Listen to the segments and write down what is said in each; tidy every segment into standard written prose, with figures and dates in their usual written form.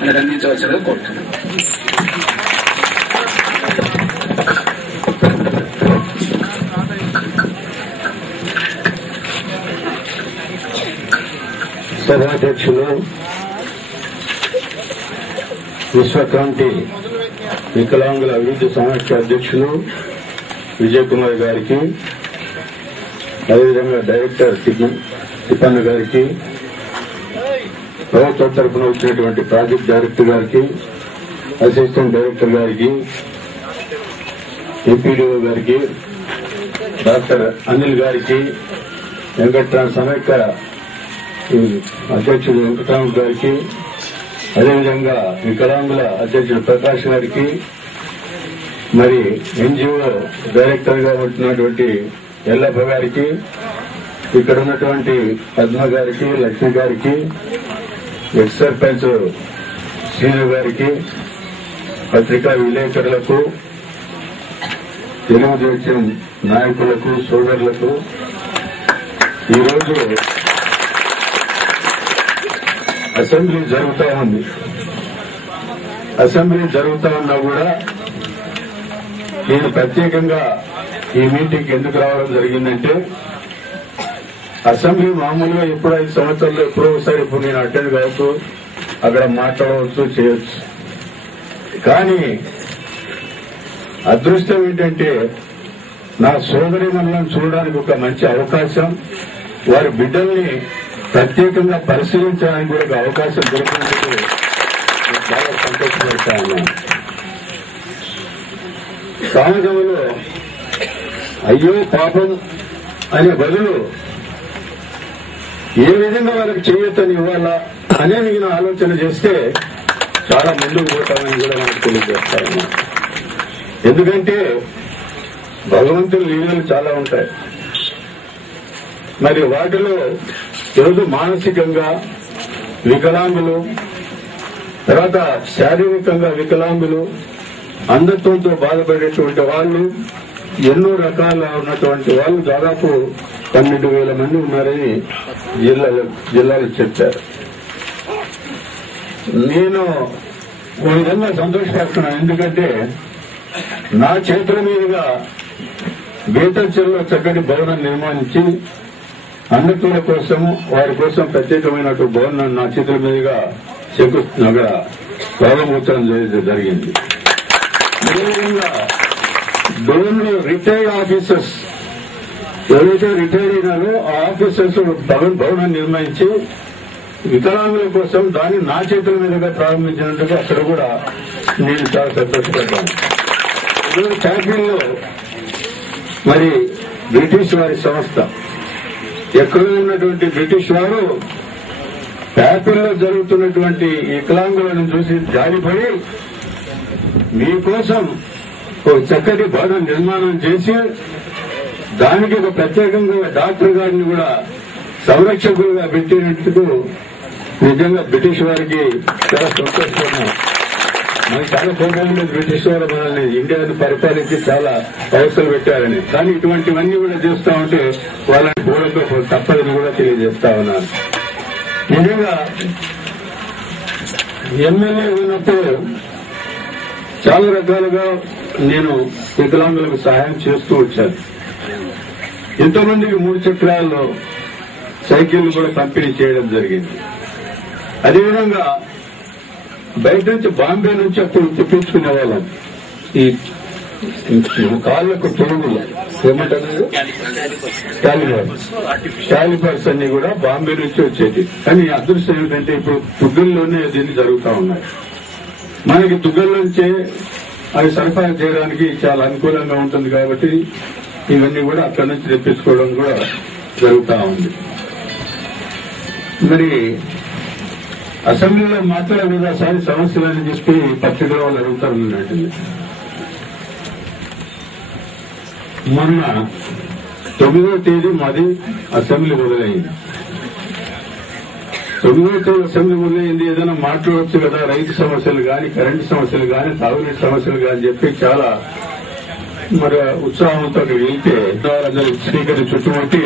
మనకు అందించవలసిందిగా కోరుతున్నాను. సభాధ్యక్షులు విశ్వక్రాంతి వికలాంగుల అభివృద్ధి సమాఖ్య అధ్యక్షులు విజయ్ కుమార్ గారికి, అదేవిధంగా డైరెక్టర్ తిప్పన్న గారికి, ప్రభుత్వం తరఫున వచ్చినటువంటి ప్రాజెక్ట్ డైరెక్టర్ గారికి, అసిస్టెంట్ డైరెక్టర్ గారికి, ఎంపీడీఓ గారికి, డాక్టర్ అనిల్ గారికి, వెంకట్రామ సమైక్య అధ్యక్షుడు వెంకటరామ గారికి, అదేవిధంగా వికలాంగుల అధ్యక్షుడు ప్రకాష్ గారికి, మరి ఎన్జిఓ డైరెక్టర్ గా ఉంటున్నటువంటి ఎల్లప్ప గారికి, ఇక్కడ ఉన్నటువంటి పద్మ గారికి, లక్ష్మి గారికి, ఎక్స్ సర్పంచ్ శ్రీను గారికి, పత్రికా విలేకరులకు, తెలుగుదేశం నాయకులకు, సోదరులకు, ఈరోజు అసెంబ్లీ జరుగుతా ఉంది. అసెంబ్లీ జరుగుతా ఉన్నా కూడా నేను ప్రత్యేకంగా ఈ మీటింగ్కి ఎందుకు రావడం జరిగిందంటే, అసెంబ్లీ మామూలుగా ఎప్పుడు 5 సంవత్సరాల్లో ఎప్పుడో ఒకసారి ఇప్పుడు నేను అటెండ్ కావచ్చు, అక్కడ మాట్లాడవచ్చు, చేయొచ్చు. కానీ అదృష్టం ఏంటంటే నా సోదరి మనలను చూడడానికి ఒక మంచి అవకాశం, వారి బిడ్డల్ని ప్రత్యేకంగా పరిశీలించడానికి కూడా ఒక అవకాశం దొరికినందుకు చాలా సంతోషపడతా ఉన్నాను. సమాజంలో అయ్యో పాపం అనే బదులు ఏ విధంగా వాళ్ళకి చేయొచ్చని ఇవ్వాలా అనే నేను ఆలోచన చేస్తే చాలా ముందుకు పోతామని కూడా మనకు తెలియజేస్తా ఉన్నా. ఎందుకంటే భగవంతుని లీలలు చాలా ఉంటాయి. మరి వాటిలో ఈరోజు మానసికంగా వికలాంగులు, తర్వాత శారీరకంగా వికలాంగులు, అంధత్వంతో బాధపడేటువంటి వాళ్ళు, ఎన్నో రకాల ఉన్నటువంటి వాళ్ళు దాదాపు 12,000 మంది ఉన్నారని జిల్లాలో చెప్పారు. నేను ఓ విధంగా సంతోషపడుతున్నాను. ఎందుకంటే నా చేతుల మీదుగా బేతల్చెరులో చక్కటి భవనం నిర్మాణించి అంధత్వుల కోసం, వారి కోసం ప్రత్యేకమైనటువంటి భవనం నా చేతుల మీదుగా అక్కడ ప్రారంభోత్సవం జరిగింది. అదేవిధంగా డోన్లో రిటైర్డ్ ఆఫీసర్స్ ఎవరైతే రిటైర్ అయినారో ఆ ఆఫీసర్స్ భవనం నిర్మించి వికలాంగుల కోసం దాన్ని నా చేతుల మీదుగా ప్రారంభించినందుకు అక్కడ కూడా నేను చాలా సంతోషపడ్డాను. చార్పిల్లో మరి బ్రిటిష్ వారి సంస్థ, ఎక్కడో ఉన్నటువంటి బ్రిటిష్ వారు ప్యాపిల్లో జరుగుతున్నటువంటి వికలాంగులను చూసి జారిపడి మీకోసం ఒక చక్కటి భవనం నిర్మాణం చేసి దానికి ఒక ప్రత్యేకంగా డాక్టర్ గారిని కూడా సంరక్షకులుగా పెట్టినందుకు నిజంగా బ్రిటిష్ వారికి చాలా సంతోషంగా. మనకి చాలా కోపం ఉండేది బ్రిటిష్ వారు మనల్ని ఇండియాను పరిపాలించి చాలా అవసరాలు పెట్టారని. కానీ ఇటువంటివన్నీ కూడా చేస్తా ఉంటే వాళ్ళని గోడతో తప్పదని కూడా తెలియజేస్తా ఉన్నాను. నిజంగా ఎమ్మెల్యే ఉన్నప్పుడు చాలా రకాలుగా నేను వికలాంగులకు సహాయం చేస్తూ వచ్చాను. ఎంతోమందికి 3 చక్రాల్లో సైకిళ్లు కూడా పంపిణీ చేయడం జరిగింది. అదేవిధంగా బయట నుంచి బాంబే నుంచి అప్పుడు తెప్పించుకునే వాళ్ళం ఈ కాళ్లకు తొడుగులు ఏమంటారు క్యాలిపర్స్ అన్ని కూడా బాంబే నుంచి వచ్చేది. కానీ అదృష్టం ఏమిటంటే ఇప్పుడు తుగ్గల్లోనే దీన్ని జరుగుతా ఉన్నాయి. మనకి తుగ్గల నుంచే అవి సరఫరా చేయడానికి చాలా అనుకూలంగా ఉంటుంది కాబట్టి ఇవన్నీ కూడా అక్కడి నుంచి తెప్పించుకోవడం కూడా జరుగుతూ ఉంది. మరి అసెంబ్లీలో మాట్లాడే సారి సమస్యలని చెప్పి పత్రికల వాళ్ళు అడుగుతారన్నట్టు. మొన్న 9వ తేదీ మాది అసెంబ్లీ మొదలైంది. 9వ తేదీ అసెంబ్లీ మొదలైంది, ఏదైనా మాట్లాడవచ్చు కదా, రైతు సమస్యలు కానీ, కరెంటు సమస్యలు కానీ, తాగునీటి సమస్యలు కానీ చెప్పి చాలా మరి ఉత్సాహంతో అక్కడికి వెళ్తే అందరూ స్పీకర్ని చుట్టుముట్టి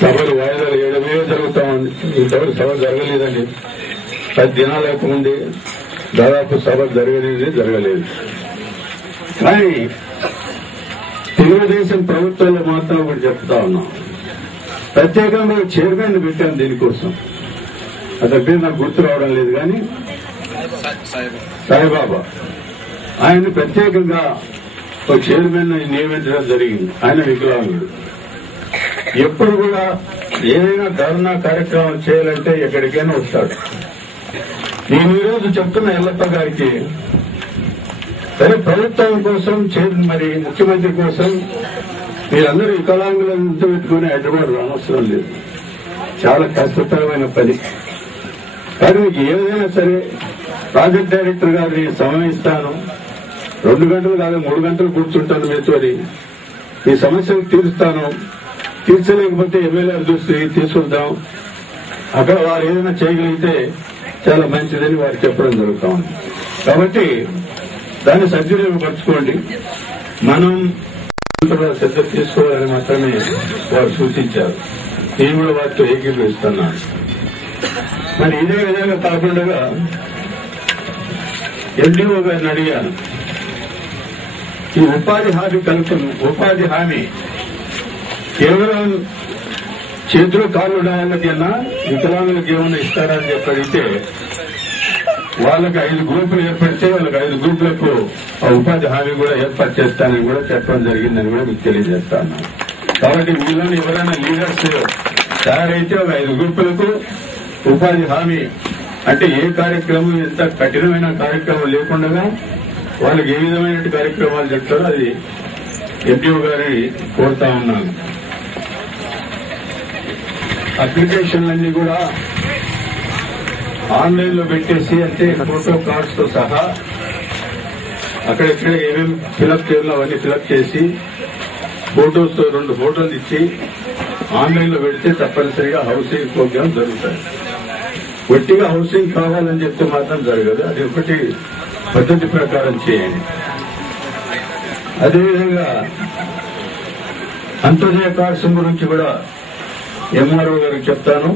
సభలు వాయిదాలు వేయడమే జరుగుతా ఉంది. ఇంతవరకు సభ జరగలేదండి. 10 దినాలకు ముందే దాదాపు సభ జరగలేదు. కానీ తెలుగుదేశం ప్రభుత్వంలో మాత్రం ఒకటి చెప్తా ఉన్నాం, ప్రత్యేకంగా చైర్మన్ పెట్టాను దీనికోసం. అతని పేరు నాకు గుర్తు రావడం లేదు, కానీ సాయిబాబా ఆయన ప్రత్యేకంగా ఒక చైర్మన్ నియమించడం జరిగింది. ఆయన వికలాంగుడు. ఎప్పుడు కూడా ఏదైనా ధర్నా కార్యక్రమం చేయాలంటే ఎక్కడికైనా వస్తాడు. నేను ఈరోజు చెప్తున్న ఎల్లప్ప గారికి, సరే ప్రభుత్వం కోసం మరి ముఖ్యమంత్రి కోసం మీరందరూ వికలాంగులంతా పెట్టుకుని హైదరాబాద్ రానవసరం లేదు. చాలా కష్టతరమైన పని. కానీ మీకు ఏదైనా సరే ప్రాజెక్ట్ డైరెక్టర్ గారిని సమయిస్తాను, 2 గంటలు కాదు 3 గంటలు కూర్చుంటాను మీతో, ఈ సమస్యలు తీరుస్తాను, తీర్చలేకపోతే ఎమ్మెల్యే దృష్టికి తీసుకుంటాం, అక్కడ వారు ఏదైనా చేయగలిగితే చాలా మంచిదని వారు చెప్పడం జరుగుతా ఉంది. కాబట్టి దాన్ని సద్వినియోగపరచుకోండి. మనం శ్రద్ధ తీసుకోవాలని మాత్రమే వారు సూచించారు. నేను కూడా వారితో ఏకీభవిస్తున్నాను. మరి ఇదే విధంగా కాకుండా ఎల్డీఓ గారిని అడిగాను, ఈ ఉపాధి హామీ కేవలం చేతులు కాళ్ళు వాళ్ళకైనా వికలాంగులకు ఏమైనా ఇస్తారా అని చెప్పి అడిగితే, వాళ్ళకి 5 గ్రూపులు ఏర్పడితే వాళ్ళకి 5 గ్రూపులకు ఆ ఉపాధి హామీ కూడా ఏర్పాటు చేస్తానని కూడా చెప్పడం జరిగిందని కూడా మీకు తెలియజేస్తాను. కాబట్టి వీళ్ళని ఎవరైనా లీడర్స్ తయారైతే ఒక 5 గ్రూపులకు ఉపాధి హామీ అంటే ఏ కార్యక్రమం, ఎంత కఠినమైన కార్యక్రమం లేకుండా వాళ్ళకి ఏ విధమైన కార్యక్రమాలు చెప్తారో అది ఎంపీఓ గారిని కోరుతా ఉన్నాను. అప్లికేషన్లన్నీ కూడా ఆన్లైన్ లో పెట్టేసి, అంటే ఫోటో కార్డ్స్ తో సహా అక్కడెక్కడ ఏమేమి ఫిలప్ చేయాలో అవన్నీ ఫిలప్ చేసి ఫోటోస్ తో 2 ఫోటోలు ఇచ్చి ఆన్లైన్ లో పెడితే తప్పనిసరిగా హౌసింగ్ ప్రోగ్రామ్ జరుగుతాయి. ఒట్టిగా హౌసింగ్ కావాలని చెప్తే మాత్రం జరగదు. అది ఒకటి పద్ధతి ప్రకారం చేయండి. అదేవిధంగా అంత్యోదయ కార్డ్స్ గురించి కూడా ఎంఆర్ఓ గారికి చెప్తాను.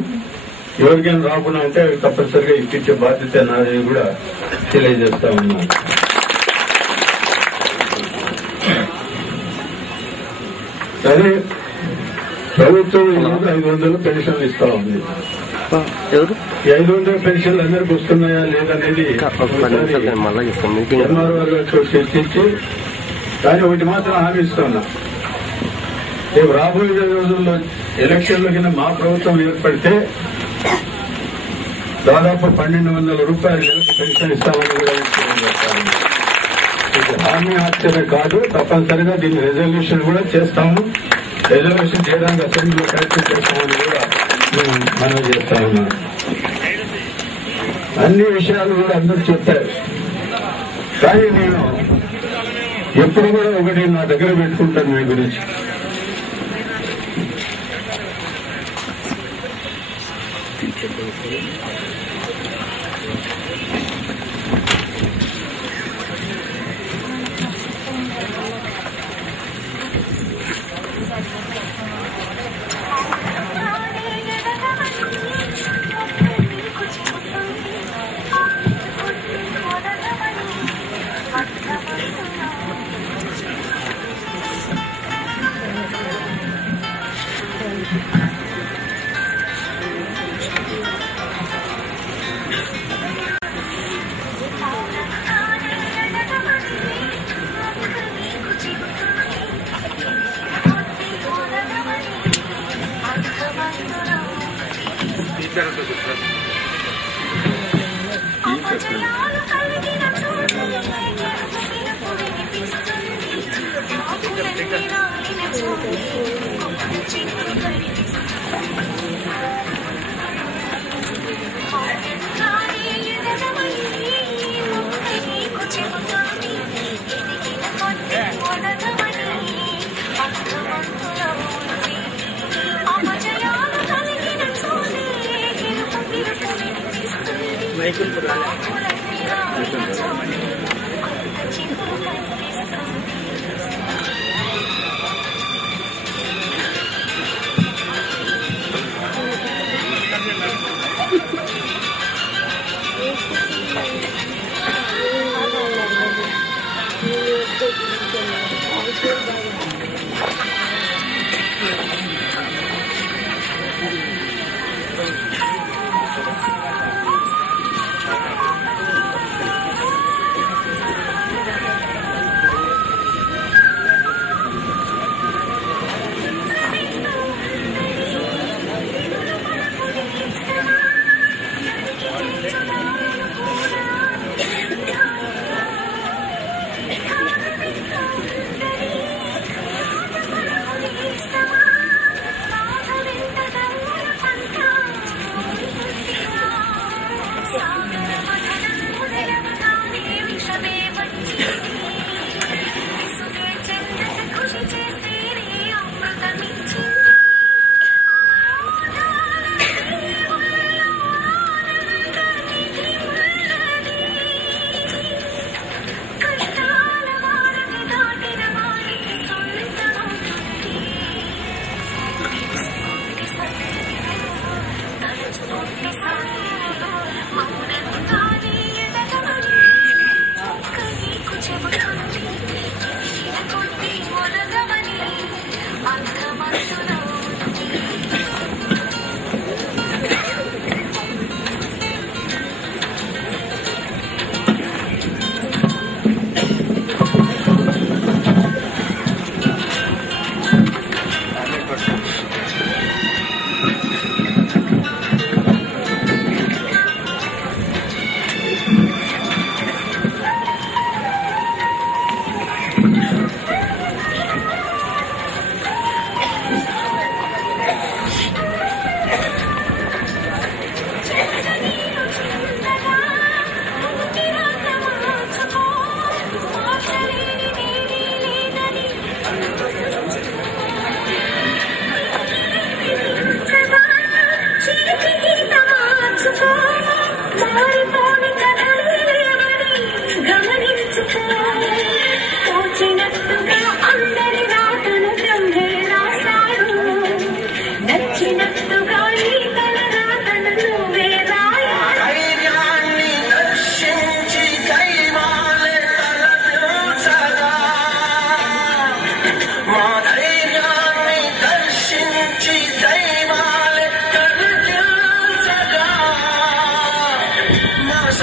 ఎవరికైనా రాకుండా ఉంటే అవి తప్పనిసరిగా ఇప్పించే బాధ్యత నాదని కూడా తెలియజేస్తా ఉన్నాను. సరే, ప్రభుత్వం 500 పెన్షన్లు ఇస్తా ఉంది. ఈ 500 పెన్షన్లు అందరికి వస్తున్నాయా లేదనేది ఎంఆర్ఓ గారితో చర్చించి, కానీ ఒకటి మాత్రం హామీ ఇస్తున్నా, రేపు రాబోయే రోజుల్లో ఎలక్షన్ల కింద మా ప్రభుత్వం ఏర్పడితే దాదాపు 1200 రూపాయలు నెలకు పెన్షన్ ఇస్తామని కూడా చెప్తాను. హామీ ఆశ్చర్య కాదు, తప్పనిసరిగా దీన్ని రెజల్యూషన్ కూడా చేస్తాము. రెజల్యూషన్ చేయడానికి అసెంబ్లీలో ప్రయత్నం చేస్తామని కూడా మనం చేస్తా ఉన్నాం. అన్ని విషయాలు కూడా అందరూ చెప్పారు. కానీ నేను ఎప్పుడు కూడా ఒకటి నా దగ్గర పెట్టుకుంటాను మీ గురించి.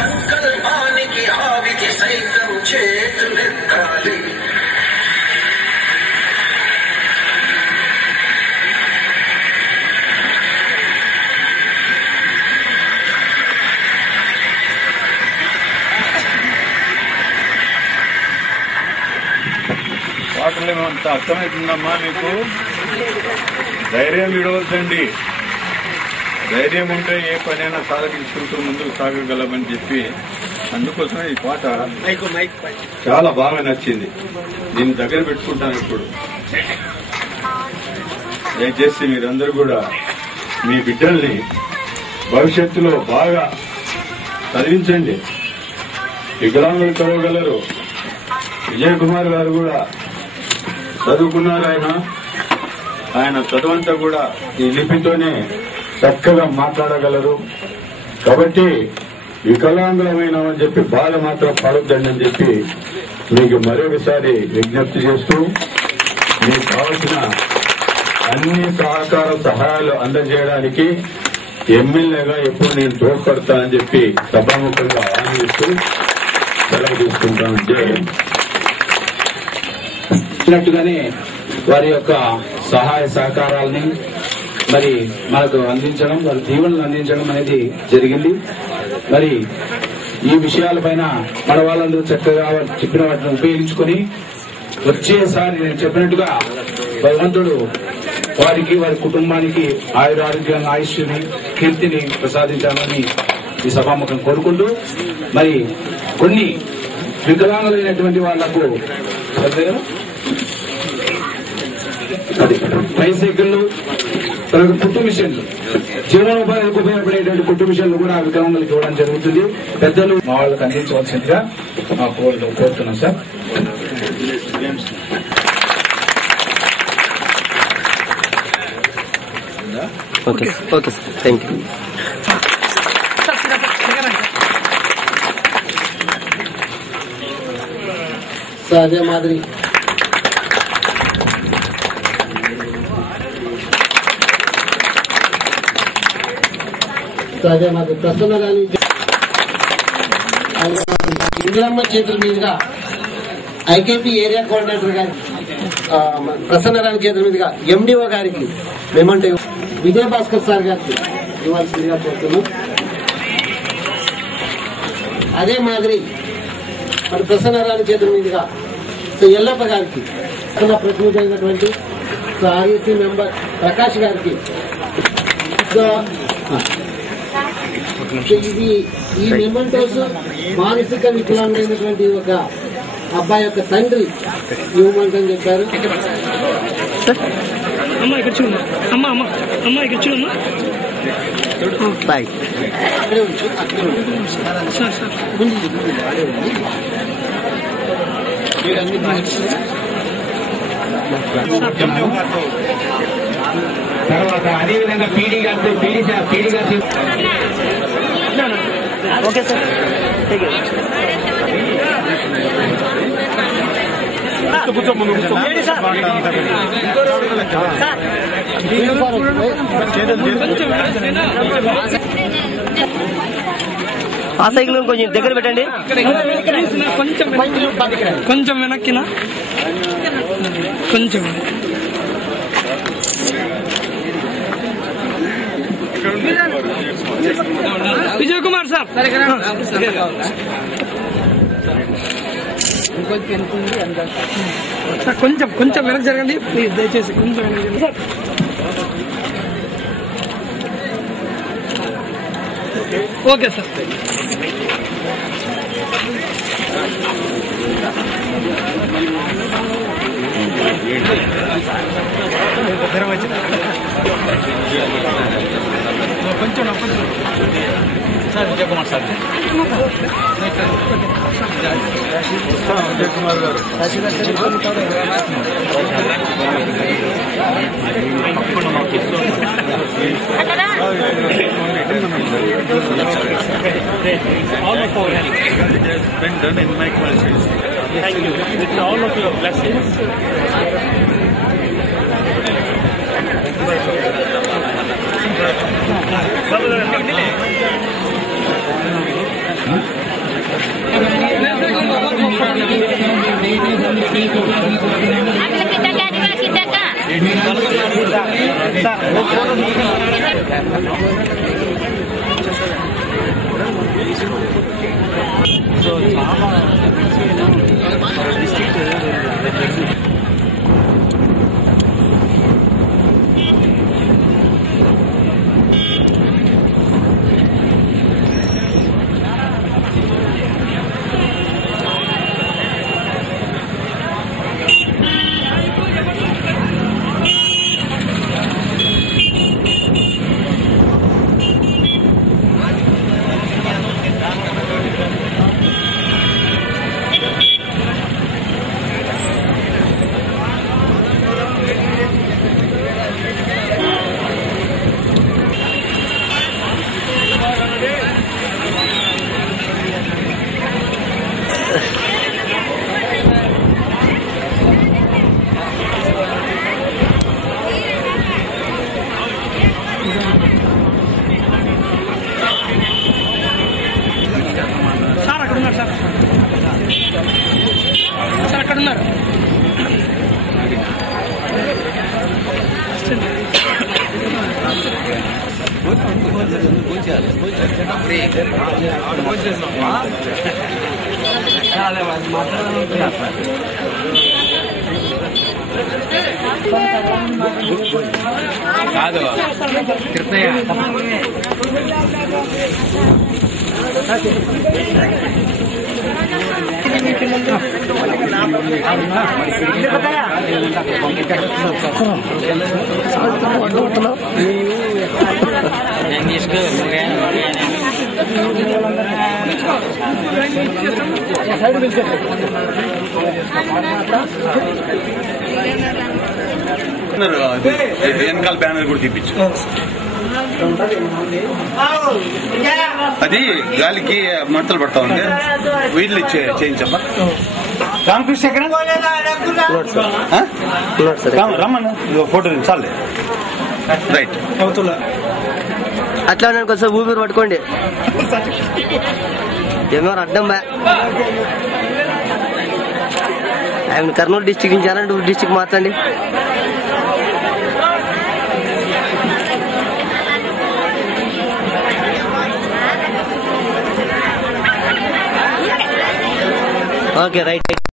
సంకల్పానికి ఆవికి సైతం చేతులెత్తాలి. పాటలేమంత అర్థమవుతుందమ్మా మీకు? ధైర్యం విడవద్దండి. ధైర్యం ఉంటే ఏ పనైనా సాధించుకుంటూ ముందుకు సాగగలమని చెప్పి అందుకోసమే ఈ పాట చాలా బాగా నచ్చింది. నేను దగ్గర పెట్టుకుంటాను. ఇప్పుడు దయచేసి మీరందరూ కూడా మీ బిడ్డల్ని భవిష్యత్తులో బాగా చదివించండి. వికలాంగులు చదవగలరు. విజయ్ కుమార్ గారు కూడా చదువుకున్నారు. ఆయన చదువంతా కూడా ఈ లిపితోనే చక్కగా మాట్లాడగలరు. కాబట్టి వికలాంగులమైనామని చెప్పి బాధ మాత్రం పడొద్దండి అని చెప్పి మీకు మరొకసారి విజ్ఞప్తి చేస్తూ మీకు కావాల్సిన అన్ని సహకార సహాయాలు అందజేయడానికి ఎమ్మెల్యేగా ఎప్పుడు నేను తోడ్పడతానని చెప్పి సభాముఖంగా హామీ ఇస్తూ సెలవు తీసుకుంటాను. చెప్పినట్టుగానే వారి యొక్క సహాయ సహకారాలని మరి మనకు అందించడం, వారి దీవెనలు అందించడం అనేది జరిగింది. మరి ఈ విషయాలపైన మన వాళ్ళందరూ చక్కగా చెప్పిన వాటిని ఉపయోగించుకొని వచ్చేసారి నేను చెప్పినట్టుగా భగవంతుడు వారికి వారి కుటుంబానికి ఆయురారోగ్యాన్ని, ఆయుష్ని, కీర్తిని ప్రసాదించాలని ఈ సభాముఖం కోరుకుంటూ మరి కొన్ని వికలాంగులైనటువంటి వాళ్లకు ట్రైసైకిళ్లు, తర్వాత కుట్టు మిషన్లు, జీవనోపాధికి ఉపయోగపడేటువంటి కుట్టు మిషన్లు కూడా వికలాంగులకు ఇవ్వడం జరుగుతుంది. పెద్దలు మా వాళ్ళకి అందించవలసిందిగా మా కోరుతున్నాం sir. Okay okay sir, thank you. అదే మాదిరి ప్రసన్న గారి ఇందిరమ్మ చేతుల మీదుగా ఐకేపీ ఏరియా కోఆర్డినేటర్ గారికి, ప్రసన్న గారి చేతుల మీదుగా ఎండిఓ గారికి మేమంటే విజయ భాస్కర్ సార్ గారికి ఇవ్వాల్సిందిగా కోరుతున్నాం. అదే మాదిరి మరి ప్రసన్న చేతుల మీదుగా ఎల్లప్ప గారికి, ప్రతినిధి అయినటువంటి ఆర్ఎస్సీ మెంబర్ ప్రకాష్ గారికి, ఇది ఈ మెమెంటోస్ మానసిక వికలాంగైనటువంటి ఒక అబ్బాయి యొక్క తండ్రి ఇవ్వమంటని చెప్పారు. బాయ్. తర్వాత అదేవిధంగా పీడీ గారు ఓకే సార్, ఆ సైకిల్ కొంచెం దగ్గర పెట్టండి. కొంచెం వెనక్కినా, కొంచెం విజయ్ కుమార్ సార్ కొంచెం కొంచెం వెనక్కి జరగండి ప్లీజ్, దయచేసి కొంచెం వెనక్కి జరగండి. Okay sir. కొంచెం సార్ విజయ్ కుమార్ సార్, విజయ్ కుమార్ గారు been done in my classes. Thank you. With all of your blessings. Sir అక్కడ ఉన్నారు సార్ అక్కడ ఉన్నారు. కాదు కృష్ణయ్య వెనకాల బ్యానర్ కూడా తీపించు. అది గాలికి మడతలు పడతా ఉంది. వీళ్ళు చేయించమ్మా. రామకృష్ణ ఎక్కడ రమ్మను ఫోటో చాలే. రైట్ అట్లా కొంచెం ఊపిరి పట్టుకోండి. ఏమో అర్థం బా. ఆయన కర్నూలు డిస్టిక్ నుంచి అనంతపూర్ డిస్టిక్ మార్చండి. Okay right.